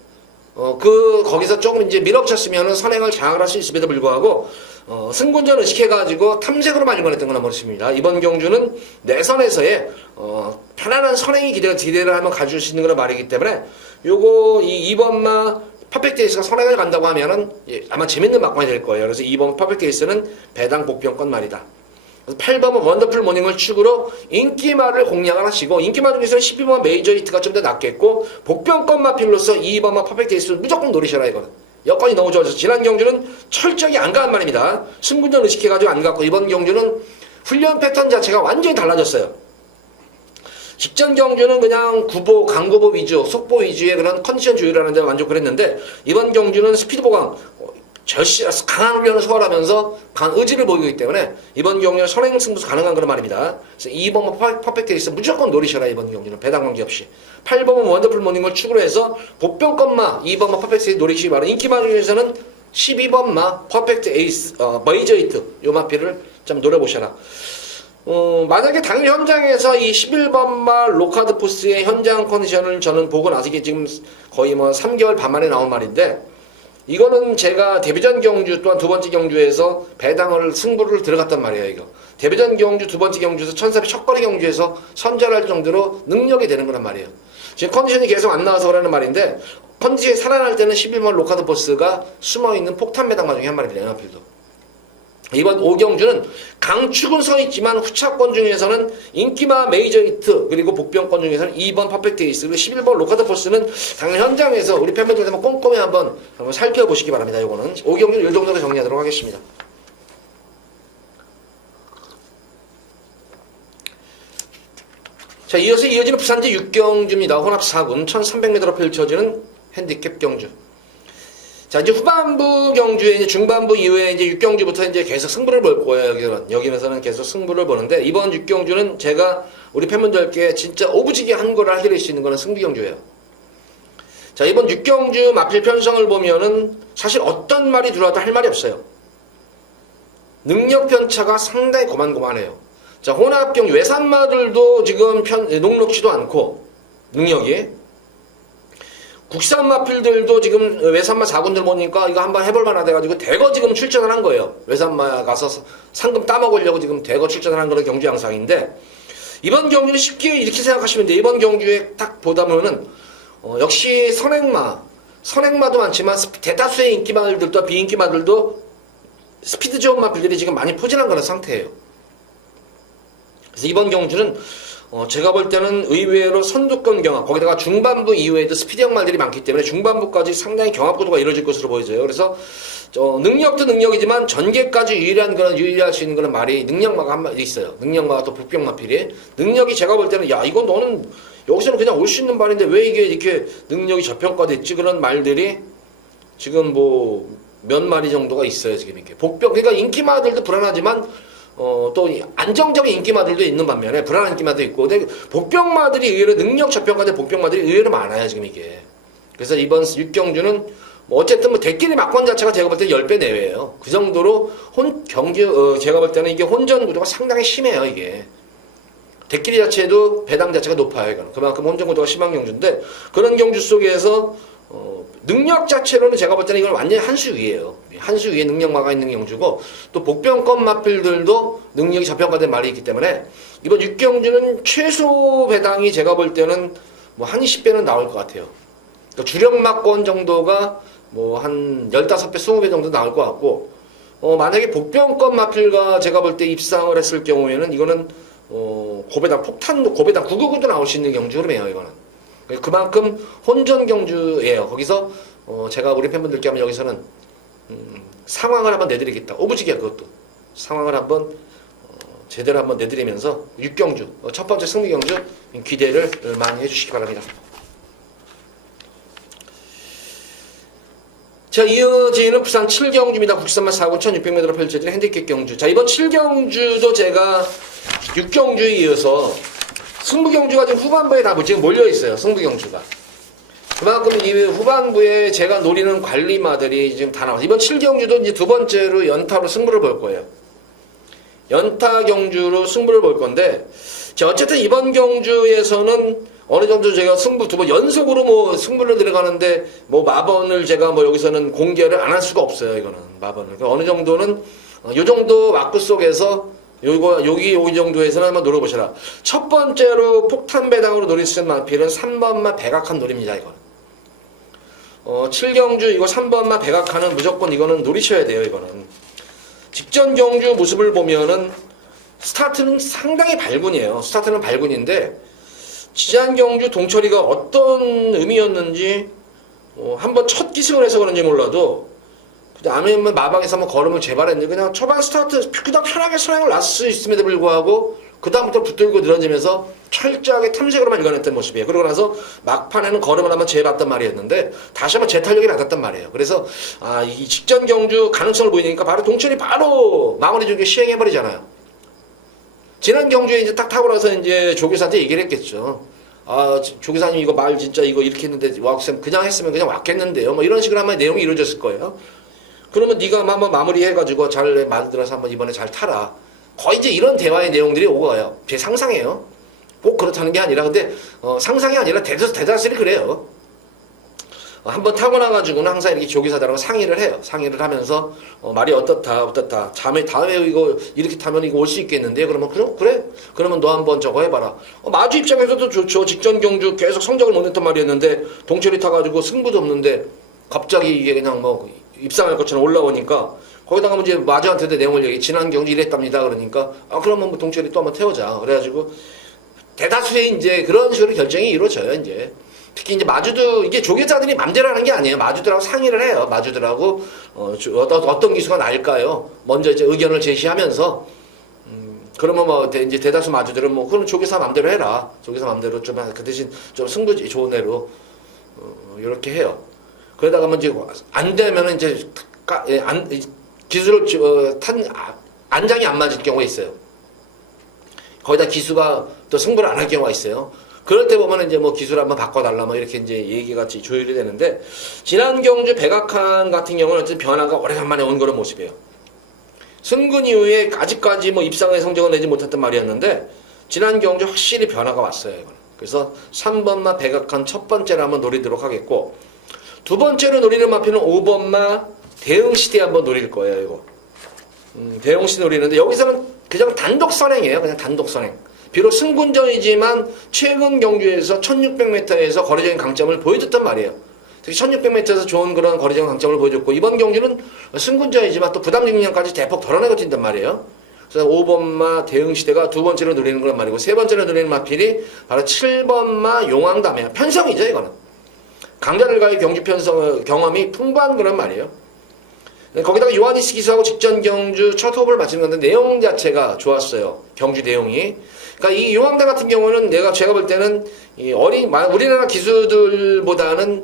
거기서 조금 이제 밀어붙였으면 선행을 장악을 할 수 있음에도 불구하고 승군전 의식해가지고 탐색으로 말린 했던 거나 모르겠습니다. 이번 경주는 내선에서의 편안한 선행이 기대를 하면 가질 수 있는 그런 말이기 때문에 요거 이 2번마 퍼펙트 에이스가 선행을 간다고 하면은 아마 재밌는 막판이 될 거예요. 그래서 2번 퍼펙트 에이스는 배당 복병권 말이다. 그래서 8번은 원더풀 모닝을 축으로 인기마를 공략을 하시고, 인기마 중에서는 12번 메이저 히트가 좀 더 낫겠고, 복병권 마필로서 2번만 퍼펙트 에이스를 무조건 노리셔라 이거는. 여건이 너무 좋아서 지난 경주는 철저하게 안 간 말입니다. 승부전 의식해가지고 안 갔고, 이번 경주는 훈련 패턴 자체가 완전히 달라졌어요. 직전 경주는 그냥 구보, 강구보 위주, 속보 위주의 그런 컨디션 조율하는 데 만족을 했는데, 이번 경주는 스피드 보강, 강한 훈련을 소화하면서 강한 의지를 보이기 때문에 이번 경주는 선행 승부수 가능한 그런 말입니다. 그래서 2번 퍼펙트 에이스 무조건 노리셔라. 이번 경주는 배당 관계없이. 8번은 원더풀 모닝을 축으로 해서 복병권마 2번만 퍼펙트 에이스 노리시기 바랍니다. 인기마 중에서는 12번마 퍼펙트 에이스 메이저 히트 요 마필을 좀 노려보셔라. 만약에 당일 현장에서 이 11번마 로카드 포스의 현장 컨디션을 저는 보고 나서 이게 지금 거의 뭐 3개월 반 만에 나온 말인데, 이거는 제가 데뷔전 경주 또한 두 번째 경주에서 배당을 승부를 들어갔단 말이에요. 이거 데뷔전 경주 두 번째 경주에서 1400 첫거리 경주에서 선전할 정도로 능력이 되는 거란 말이에요. 지금 컨디션이 계속 안 나와서 그러는 말인데, 컨디션이 살아날 때는 11번 로카드 포스가 숨어있는 폭탄 배당마 중에 한 마리입니다. 연합필도. 이번 5경주는 강축은 서 있지만 후차권 중에서는 인기마 메이저 히트 그리고 복병권 중에서는 2번 퍼펙트 에이스 그리고 11번 로카드 포스는 당연 현장에서 우리 팬분들 한번 꼼꼼히 한번 살펴보시기 바랍니다. 이거는 5경주는 이 정도로 정리하도록 하겠습니다. 자, 이어서 이어지는 부산제 6경주입니다. 혼합 4군 1300m로 펼쳐지는 핸디캡 경주. 자, 이제 후반부 경주에 이제 중반부 이후에 이제 6경주부터 이제 계속 승부를 볼 거예요. 여기에서는 계속 승부를 보는데, 이번 6경주는 제가 우리 팬분들께 진짜 오부지게 한 거를 알려드릴 수 있는 거는 승부 경주예요. 자, 이번 6경주 마필 편성을 보면은 사실 어떤 말이 들어와도 할 말이 없어요. 능력 편차가 상당히 고만고만해요. 자, 혼합경주 외산마들도 지금 녹록지도 않고 능력이, 국산 마필들도 지금 외산마 4군들 보니까 이거 한번 해볼 만하다 해가지고 대거 지금 출전을 한 거예요. 외산마 가서 상금 따먹으려고 지금 대거 출전을 한 그런 경주 양상인데, 이번 경주는 쉽게 이렇게 생각하시면 돼요. 이번 경주에 딱 보다 보면은 역시 선행마도 많지만 대다수의 인기마들도 비인기마들도 스피드 좋은 마필들이 지금 많이 포진한 그런 상태예요. 그래서 이번 경주는 제가 볼 때는 의외로 선두권 경합, 거기다가 중반부 이후에도 스피드형 말들이 많기 때문에 중반부까지 상당히 경합 구도가 이루어질 것으로 보여져요. 그래서 능력도 능력이지만 전개까지 유의할 수 있는 그런 말이 능력마가 한 마리 있어요. 능력마가 또 복병 마필이. 능력이 제가 볼 때는 야, 이거 너는 여기서는 그냥 올 수 있는 말인데 왜 이게 이렇게 능력이 저평가됐지? 그런 말들이 지금 뭐 몇 마리 정도가 있어요. 지금 이렇게 복병, 그러니까 인기마들도 불안하지만 또 안정적인 인기마들도 있는 반면에 불안한 인기마도 있고, 근데 복병마들이 의외로 능력 저평가된 복병마들이 의외로 많아요. 지금 이게. 그래서 이번 6경주는 뭐 어쨌든 뭐 대끼리 막권 자체가 제가 볼 때 10배 내외예요. 그 정도로 제가 볼 때는 이게 혼전 구도가 상당히 심해요. 이게 대끼리 자체도 배당 자체가 높아요. 이거는 그만큼 혼전 구도가 심한 경주인데, 그런 경주 속에서 능력 자체로는 제가 볼 때는 이건 완전히 한 수 위에요. 한 수 위에 능력마가 있는 경주고, 또 복병권 마필들도 능력이 저평가된 말이 있기 때문에 이번 6경주는 최소 배당이 제가 볼 때는 뭐 한 20배는 나올 것 같아요. 그러니까 주력마권 정도가 뭐 한 15배, 20배 정도 나올 것 같고, 만약에 복병권 마필과 제가 볼 때 입상을 했을 경우에는 이거는 고배당 폭탄도 고배당 999도 나올 수 있는 경주 흐름이에요. 이거는 그만큼 혼전 경주예요. 거기서 제가 우리 팬분들께 하면 여기서는 상황을 한번 내드리겠다. 오부지게 그것도 상황을 한번 제대로 한번 내드리면서 6경주 첫 번째 승리 경주 기대를 많이 해주시기 바랍니다. 자, 이어지는 부산 7경주입니다. 국산마 4군 1600m로 펼쳐지는 핸디캡 경주. 자, 이번 7경주도 제가 6경주에 이어서 승부경주가 지금 후반부에 다 지금 몰려있어요. 승부경주가. 그만큼 이 후반부에 제가 노리는 관리마들이 지금 다 나와서 이번 7경주도 이제 두 번째로 연타로 승부를 볼 거예요. 연타 경주로 승부를 볼 건데, 자, 어쨌든 이번 경주에서는 어느 정도 제가 승부 두 번 연속으로 뭐 승부를 들어가는데 뭐 마번을 제가 뭐 여기서는 공개를 안 할 수가 없어요. 이거는 마번을. 그러니까 어느 정도는 요 정도 마크 속에서 여기 정도에서는 한번 노려보셔라. 첫 번째로 폭탄 배당으로 노릴 수 있는 마필은 3번마 백악한 노립니다. 이거. 7경주 이거 3번마 백악한은 무조건 이거는 노리셔야 돼요. 이거는. 직전 경주 모습을 보면은 스타트는 상당히 발군이에요. 스타트는 발군인데 지난 경주 동철이가 어떤 의미였는지 한번 첫 기승을 해서 그런지 몰라도 그다음에 마방에서 한번 걸음을 재발했는데 그냥 초반 스타트 그냥 편하게 선행을 놨을 수 있음에도 불구하고 그 다음부터 붙들고 늘어지면서 철저하게 탐색으로만 일관했던 모습이에요. 그러고 나서 막판에는 걸음을 한번 재봤단 말이었는데 다시 한번 재탄력이 나갔단 말이에요. 그래서 이 직전 경주 가능성을 보이니까 바로 동철이 바로 마무리 중에 시행해버리잖아요. 지난 경주에 이제 딱 타고 나서 이제 조교사한테 얘기를 했겠죠. 조교사님 이거 말 진짜 이거 이렇게 했는데 와쌤 그냥 했으면 그냥 왔겠는데요. 뭐 이런 식으로 한번 내용이 이루어졌을 거예요. 그러면 네가 한번 마무리해가지고 잘 만들어서 한번 이번에 잘 타라. 거의 이제 이런 대화의 내용들이 오고요. 제 상상이에요. 꼭 그렇다는 게 아니라 근데 상상이 아니라 대다수들이 그래요. 한번 타고 나가지고는 항상 이렇게 조교사들하고 상의를 해요. 상의를 하면서 말이 어떻다. 다음에 이거 이렇게 타면 이거 올 수 있겠는데 그러면 그래? 그러면 너 한번 저거 해봐라. 마주 입장에서도 좋죠. 직전 경주 계속 성적을 못 냈단 말이었는데 동철이 타가지고 승부도 없는데 갑자기 이게 그냥 뭐 입상할 것처럼 올라오니까 거기다가 이제 마주한테도 내용을 얘기 지난 경주 이랬답니다. 그러니까 그러면 뭐 동철이 또 한번 태우자. 그래가지고 대다수의 이제 그런 식으로 결정이 이루어져요. 이제 특히 이제 마주도 이게 조교사들이 맘대로 하는 게 아니에요. 마주들하고 상의를 해요. 마주들하고 어떤 기수가 나을까요? 먼저 이제 의견을 제시하면서 그러면 뭐 이제 대다수 마주들은 뭐 그럼 조교사 맘대로 해라. 조교사 맘대로 좀 그 대신 좀 승부 좋은 애로 이렇게 해요. 그러다가 뭐 이제 안 되면은 이제 기수를 안장이 안 맞을 경우가 있어요. 거기다 기수가 또 승부를 안 할 경우가 있어요. 그럴 때 보면 이제 뭐 기술 한번 바꿔달라 뭐 이렇게 이제 얘기같이 조율이 되는데 지난 경주 백악관 같은 경우는 어쨌든 변화가 오래간만에 온 그런 모습이에요. 승근 이후에 아직까지 뭐 입상의 성적을 내지 못했단 말이었는데 지난 경주 확실히 변화가 왔어요. 이건. 그래서 3번마 백악관 첫 번째로 한번 노리도록 하겠고 두 번째로 노리는 마피는 5번마 대응시대 한번 노릴 거예요. 이거 대응시대 노리는데 여기서는 그냥 단독 선행이에요. 그냥 단독 선행. 비록 승군전이지만 최근 경주에서 1600m에서 거리적인 강점을 보여줬단 말이에요. 특히 1600m에서 좋은 그런 거리적인 강점을 보여줬고 이번 경주는 승군전이지만 또 부담 능력까지 대폭 덜어내고 뛴단 말이에요. 그래서 5번마 대응시대가 두 번째로 누리는 그런 말이고 세 번째로 누리는 마필이 바로 7번마 용왕담이에요. 편성이죠 이거는. 강자들과의 경주 편성 경험이 풍부한 그런 말이에요. 거기다가 요하니스 기수하고 직전 경주 첫 호흡을 마치는 건데 내용 자체가 좋았어요. 경주 내용이. 그러니까 이 용왕담 같은 경우는 제가 볼 때는 우리나라 기수들보다는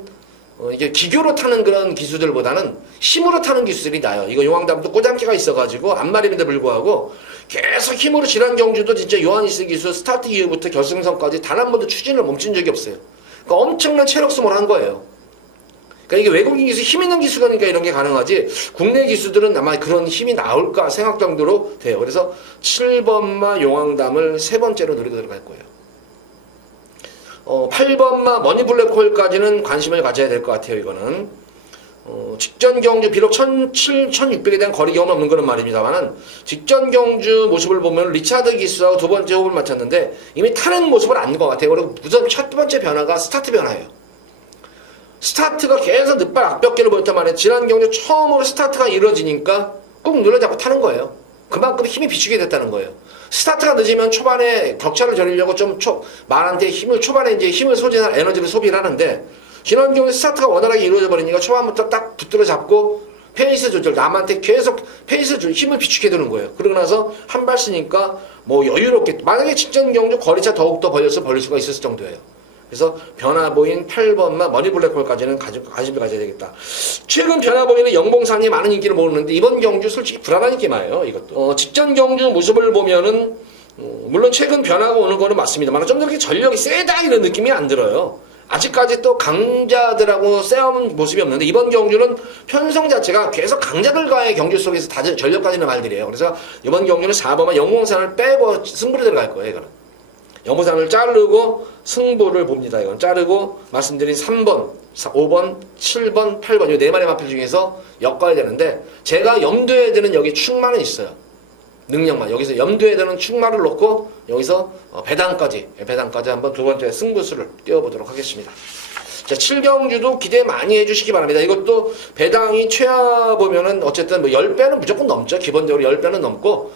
이게 기교로 타는 그런 기수들보다는 힘으로 타는 기수들이 나요. 이거 용왕담도 꼬장기가 있어가지고 앞말임에도 불구하고 계속 힘으로 지난 경주도 진짜 요하니스 기수 스타트 이후부터 결승선까지 단 한 번도 추진을 멈춘 적이 없어요. 그러니까 엄청난 체력 소모를 한 거예요. 그러니까 이게 외국인 기수 힘 있는 기수가 그러니까 이런 게 가능하지 국내 기수들은 아마 그런 힘이 나올까 생각 정도로 돼요. 그래서 7번마 용왕담을 세 번째로 노리고 들어갈 거예요. 8번마 머니블랙홀까지는 관심을 가져야 될 것 같아요. 이거는 직전 경주 비록 1600에 대한 거리 경험 없는 그런 말입니다만은 직전 경주 모습을 보면 리차드 기수하고 두 번째 호흡을 맞췄는데 이미 타는 모습을 안 것 같아요. 그리고 우선 첫 번째 변화가 스타트 변화예요. 스타트가 계속 늦발 앞벽길을 보였단 말이에요. 지난 경주 처음으로 스타트가 이루어지니까 꾹 눌러잡고 타는 거예요. 그만큼 힘이 비추게 됐다는 거예요. 스타트가 늦으면 초반에 격차를 줄이려고 좀 말한테 초반에 이제 힘을 소진한 에너지를 소비를 하는데 지난 경주 스타트가 원활하게 이루어져 버리니까 초반부터 딱 붙들어 잡고 페이스 조절, 남한테 계속 페이스 조절, 힘을 비추게 되는 거예요. 그러고 나서 한 발 쓰니까 뭐 여유롭게 만약에 직전 경주 거리차 더욱더 벌릴 수가 있었을 정도예요. 그래서 변화 보인 8번만 머니블랙홀까지는 관심을 가져야 되겠다. 최근 변화 보이는 영봉산이 많은 인기를 모으는데 이번 경주 솔직히 불안한 인기마예요. 이것도 직전 경주 모습을 보면은 물론 최근 변화가 오는 거는 맞습니다만 좀 이렇게 전력이 세다 이런 느낌이 안 들어요. 아직까지 또 강자들하고 싸움 모습이 없는데 이번 경주는 편성 자체가 계속 강자들과의 경주 속에서 다 전력 가지는 말들이에요. 그래서 이번 경주는 4번만 영봉산을 빼고 승부를 들어갈 거예요. 이거는. 영봉산을 자르고 승부를 봅니다. 이건 자르고 말씀드린 3번, 5번, 7번, 8번 이 네 마리 마필 중에서 엮어야 되는데 제가 염두에 드는 여기 충마는 있어요. 능력만 여기서 염두에 드는 충마를 놓고 여기서 배당까지 한번 두 번째 승부수를 띄워보도록 하겠습니다. 자, 7경주도 기대 많이 해주시기 바랍니다. 이것도 배당이 최하 보면은 어쨌든 뭐 10배는 무조건 넘죠. 기본적으로 10배는 넘고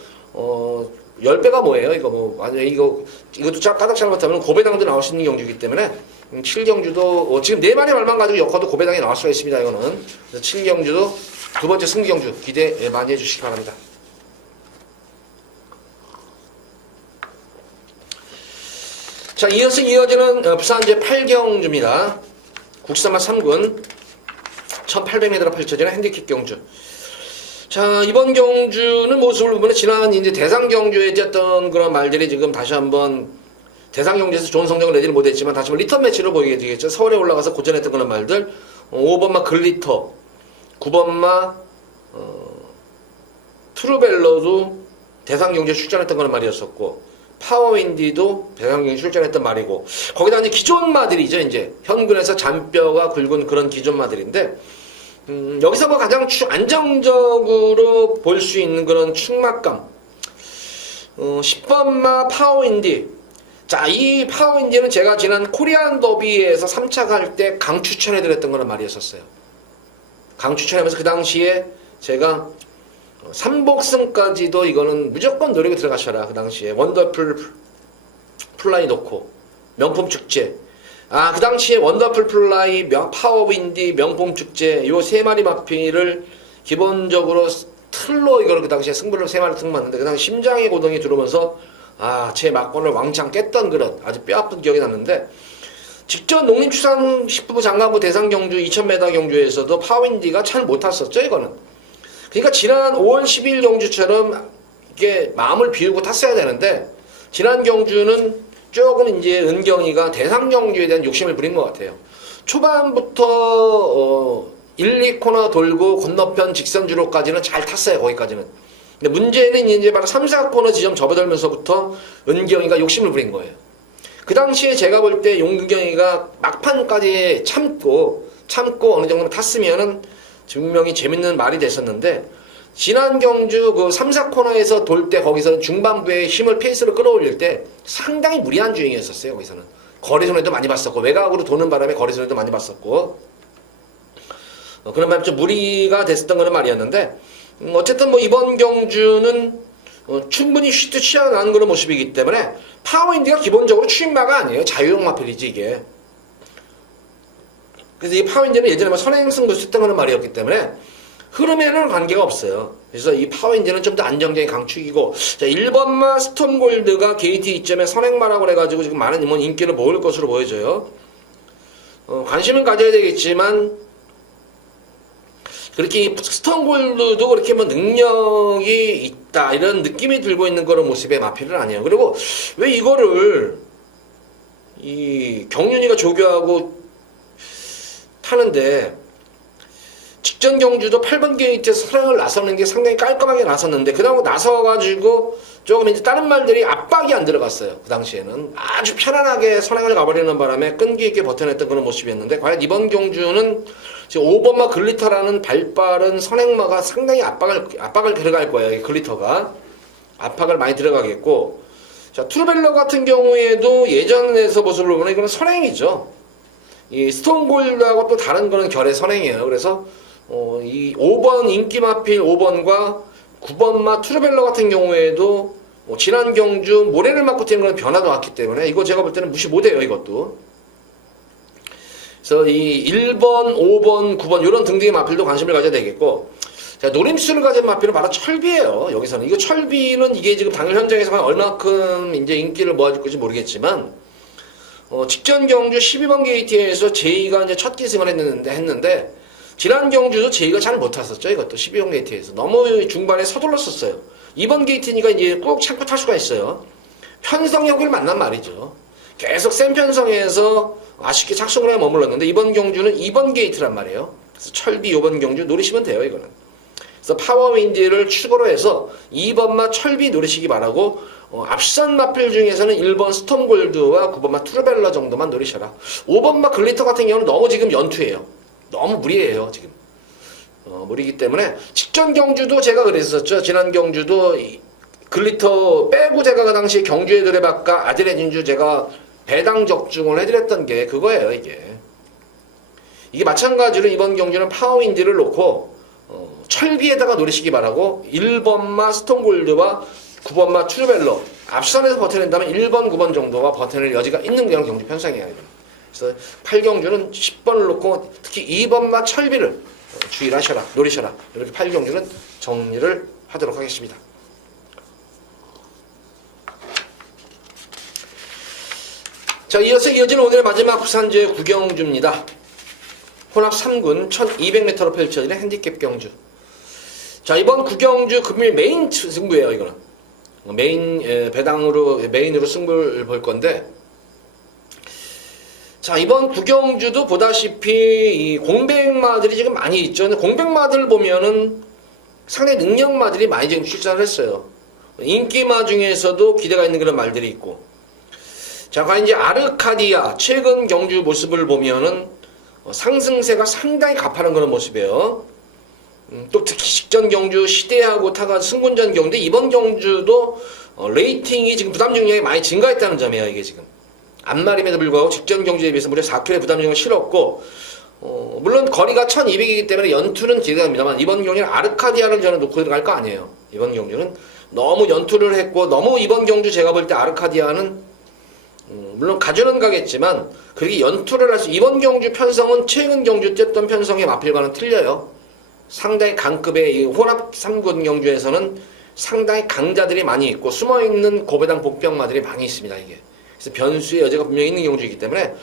10배가 뭐예요? 이거 뭐 완전 이것도 까닥 잘못하면 고배당도 나올 수 있는 경주이기 때문에 7경주도 지금 4마리 말만 가지고 역화도 고배당이 나올 수가 있습니다. 이거는. 그래서 7경주도 두 번째 승리 경주 기대 많이 해주시기 바랍니다. 자, 이어서 이어지는 부산 제8경주입니다. 국산마 3군 1800m로 펼쳐지는 핸디캡 경주. 자, 이번 경주는 모습을 보면 지난 이제 대상 경주에 했던 그런 말들이 지금 다시 한번 대상 경주에서 좋은 성적을 내지는 못했지만 다시 한번 리턴 매치로 보이게 되겠죠. 서울에 올라가서 고전했던 그런 말들. 5번마 글리터, 9번마 트루벨러도 대상 경주에 출전했던 그런 말이었었고, 파워윈디도 대상 경주에 출전했던 말이고, 거기다 이제 기존 마들이죠. 이제 현군에서 잔뼈가 굵은 그런 기존 마들인데, 여기서 뭐 가장 안정적으로 볼 수 있는 그런 충막감. 10번마 파워윈디. 자, 이 파워윈디는 제가 지난 코리안 더비에서 3차 갈 때 강 추천해드렸던 거란 말이었었어요. 강 추천하면서 그 당시에 제가 3복승까지도 이거는 무조건 노리고 들어가셔라. 그 당시에 원더풀 플라이 놓고 명품 축제. 그 당시에 원더풀 플라이, 파워윈디, 명품 축제 요 3마리 마피를 기본적으로 틀로 이걸 그 당시에 승부를 3마리 승부했는데 그 당시 심장의 고동이 들어오면서 제 막권을 왕창 깼던 그런 아주 뼈아픈 기억이 났는데, 직전 농림축산식품부 장관부 대상 경주 2000m 경주에서도 파워윈디가 잘 못 탔었죠. 이거는. 그러니까 지난 5월 10일 경주처럼 이게 마음을 비우고 탔어야 되는데, 지난 경주는 조금 이제 은경이가 대상 경주에 대한 욕심을 부린 것 같아요. 초반부터 1, 2코너 돌고 건너편 직선주로까지는 잘 탔어요. 거기까지는. 근데 문제는 이제 바로 3, 4코너 지점 접어들면서부터 은경이가 욕심을 부린 거예요. 그 당시에 제가 볼 때 용경이가 막판까지 참고 어느 정도 탔으면은 분명히 재밌는 말이 됐었는데, 지난 경주 그 3, 4코너에서 돌 때 거기서는 중반부에 힘을 페이스로 끌어올릴 때 상당히 무리한 주행이었었어요. 거기서는 거리손해도 많이 봤었고, 외곽으로 도는 바람에 거리손해도 많이 봤었고, 그런 바람에 좀 무리가 됐었던 그런 말이었는데, 어쨌든 뭐 이번 경주는 충분히 슈트 취하는 그런 모습이기 때문에 파워윈디가 기본적으로 추임마가 아니에요. 자유형 마필이지 이게. 그래서 이 파워윈디는 예전에 뭐 선행승부 했던 그런 말이었기 때문에 흐름에는 관계가 없어요. 그래서 이 파워윈디는 좀 더 안정적인 강축이고, 자, 1번마 스톰골드가 게이트 이점에 선행마라고 해가지고 지금 많은 인기를 모을 것으로 보여져요. 관심은 가져야 되겠지만, 그렇게 스톤골드도 그렇게 뭐 능력이 있다 이런 느낌이 들고 있는 그런 모습의 마필은 아니에요. 그리고 왜 이거를 이 경륜이가 조교하고 타는데, 직전 경주도 8번 게이트에서 선행을 나서는 게 상당히 깔끔하게 나섰는데, 그 다음 나서가지고 조금 이제 다른 말들이 압박이 안 들어갔어요. 그 당시에는 아주 편안하게 선행을 가버리는 바람에 끈기 있게 버텨냈던 그런 모습이었는데, 과연 이번 경주는 지금 5번마 글리터라는 발빠른 선행마가 상당히 압박을 들어갈 거예요. 이 글리터가 압박을 많이 들어가겠고, 자, 트루벨러 같은 경우에도 예전에서 모습을 보면 이거는 선행이죠. 이 스톤골드하고 또 다른 거는 결의 선행이에요. 그래서 이 5번 인기 마필 5번과 9번마 트루벨러 같은 경우에도 지난 경주 모래를 맞고 뛰는 그런 변화도 왔기 때문에 이거 제가 볼 때는 무시 못해요. 이것도. 그래서 이 1번, 5번, 9번 이런 등등의 마필도 관심을 가져야 되겠고, 자, 노림수를 가진 마필은 바로 철비예요. 여기서는 이거 철비는 이게 지금 당일 현장에서 얼마큼 이제 인기를 모아줄 건지 모르겠지만, 직전 경주 12번 게이트에서 제이가 이제 첫 기승을 했는데 지난 경주도 제이가 잘 못 탔었죠. 이것도 12번 게이트에서 너무 중반에 서둘렀었어요. 이번 게이트니까 이제 꼭 참고 탈 수가 있어요. 편성역을 만난 말이죠. 계속 센 편성에서 아쉽게 착승을 머물렀는데, 이번 경주는 2번 게이트란 말이에요. 그래서 철비 5번 경주 노리시면 돼요. 이거는. 그래서 파워윈디를 추가로 해서 2번마 철비 노리시기 바라고, 앞선 마필 중에서는 1번 스톰골드와 9번마 트루벨러 정도만 노리셔라. 5번마 글리터 같은 경우는 너무 지금 연투예요. 너무 무리예요. 지금 무리기 때문에 직전 경주도 제가 그랬었죠. 지난 경주도 글리터 빼고 제가 그 당시 경주의 노래박과 아들의 진주 제가 배당 적중을 해드렸던 게 그거예요. 이게 마찬가지로 이번 경주는 파워윈디를 놓고 철비에다가 노리시기 바라고, 1번마 스톤골드와 9번마 트루벨러 앞선에서 버텨낸다면 1번, 9번 정도가 버텨낼 여지가 있는 그런 경주 편성이에요. 그래서 8경주는 10번을 놓고 특히 2번마 철비를 주의를 하셔라, 노리셔라. 이렇게 8경주는 정리를 하도록 하겠습니다. 자, 이어서 이어지는 오늘의 마지막 부산제 9경주입니다. 혼합 3군 1200m로 펼쳐지는 핸디캡 경주. 자, 이번 9경주 금일 메인 승부예요. 이거는 메인 메인으로 승부를 볼 건데, 자, 이번 9경주도 보다시피 이 공백마들이 지금 많이 있죠. 근데 공백마들 보면은 상당히 능력마들이 많이 지금 출전을 했어요. 인기마 중에서도 기대가 있는 그런 말들이 있고. 자, 과연 이제 아르카디아 최근 경주 모습을 보면은 상승세가 상당히 가파른 그런 모습이에요. 또 특히 직전 경주 시대하고 타가 승군전 경주, 이번 경주도 레이팅이 지금 부담 중량이 많이 증가했다는 점이에요. 이게 지금 앞말임에도 불구하고 직전 경주에 비해서 무려 4kg의 부담 중량을 실었고, 물론 거리가 1200이기 때문에 연투는 기대됩니다만 이번 경주는 아르카디아를 저는 놓고 들어갈 거 아니에요. 이번 경주는 너무 연투를 했고, 너무 이번 경주 제가 볼 때 아르카디아는 물론 가져는 가겠지만 그렇게 연투를 할 수, 이번 경주 편성은 최근 경주 뛰었던 편성의 마필과는 틀려요. 상당히 강급의 이 혼합 3군 경주에서는 상당히 강자들이 많이 있고 숨어있는 고배당 복병마들이 많이 있습니다. 이게 그래서 변수의 여지가 분명히 있는 경주이기 때문에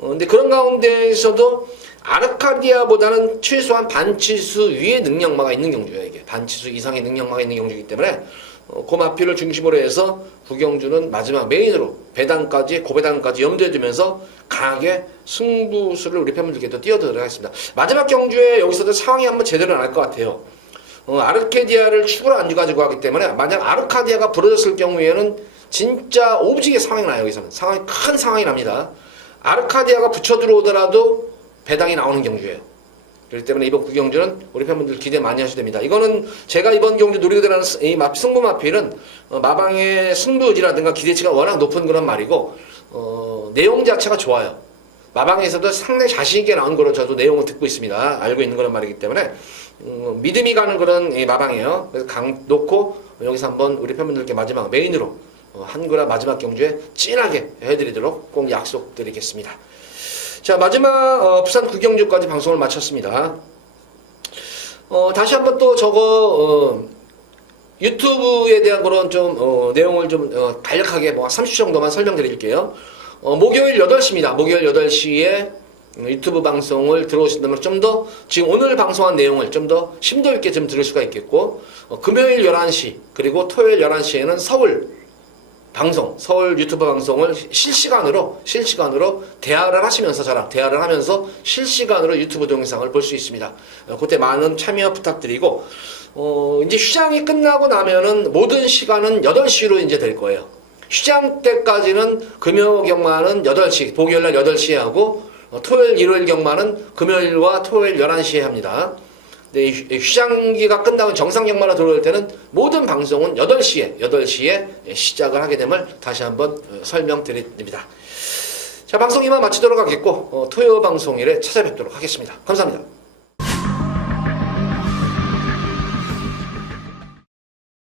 근데 그런 가운데에서도 아르카디아보다는 최소한 반치수 위의 능력마가 있는 경주예요. 이게 반치수 이상의 능력마가 있는 경주이기 때문에 그 마필을 중심으로 해서 구경주는 마지막 메인으로 배당까지 고배당까지 염두에 두면서 강하게 승부수를 우리 팬분들께도 띄워드리도록 하겠습니다. 마지막 경주에 여기서도 상황이 한번 제대로 날 것 같아요. 아르카디아를 축으로 안 가지고 하기 때문에 만약 아르카디아가 부러졌을 경우에는 진짜 오지게 상황이 나요. 여기서는 상황이 큰 상황이 납니다. 아르카디아가 붙여 들어오더라도 배당이 나오는 경주예요. 그렇기 때문에 이번 9경주는 우리 팬분들 기대 많이 하셔야 됩니다. 이거는 제가 이번 경주 노리고 들어가는 이 승부 마필은 마방의 승부 의지라든가 기대치가 워낙 높은 그런 말이고, 내용 자체가 좋아요. 마방에서도 상당히 자신있게 나온 거로 저도 내용을 듣고 있습니다. 알고 있는 그런 말이기 때문에 믿음이 가는 그런 마방이에요. 그래서 놓고 여기서 한번 우리 팬분들께 마지막 메인으로 한글화 마지막 경주에 진하게 해드리도록 꼭 약속드리겠습니다. 자, 마지막 부산 9경주까지 방송을 마쳤습니다. 다시 한번 또 저거 유튜브에 대한 그런 좀 내용을 좀 간략하게 뭐 30초 정도만 설명드릴게요. 목요일 8시입니다. 목요일 8시에 유튜브 방송을 들어오신다면 좀 더 지금 오늘 방송한 내용을 좀 더 심도 있게 좀 들을 수가 있겠고, 금요일 11시 그리고 토요일 11시에는 서울 유튜브 방송을 실시간으로 대화를 하시면서 저랑 대화를 하면서 실시간으로 유튜브 동영상을 볼 수 있습니다. 그때 많은 참여 부탁드리고, 이제 휴장이 끝나고 나면은 모든 시간은 8시로 이제 될 거예요. 휴장 때까지는 금요 경마는 8시, 목요일날 8시에 하고, 토요일, 일요일 경마는 금요일과 토요일 11시에 합니다. 네, 휴장기가 끝나고 정상 경마로 들어올 때는 모든 방송은 8시에 시작을 하게 됨을 다시 한번 설명드립니다. 자, 방송 이만 마치도록 하겠고, 토요 방송일에 찾아뵙도록 하겠습니다. 감사합니다.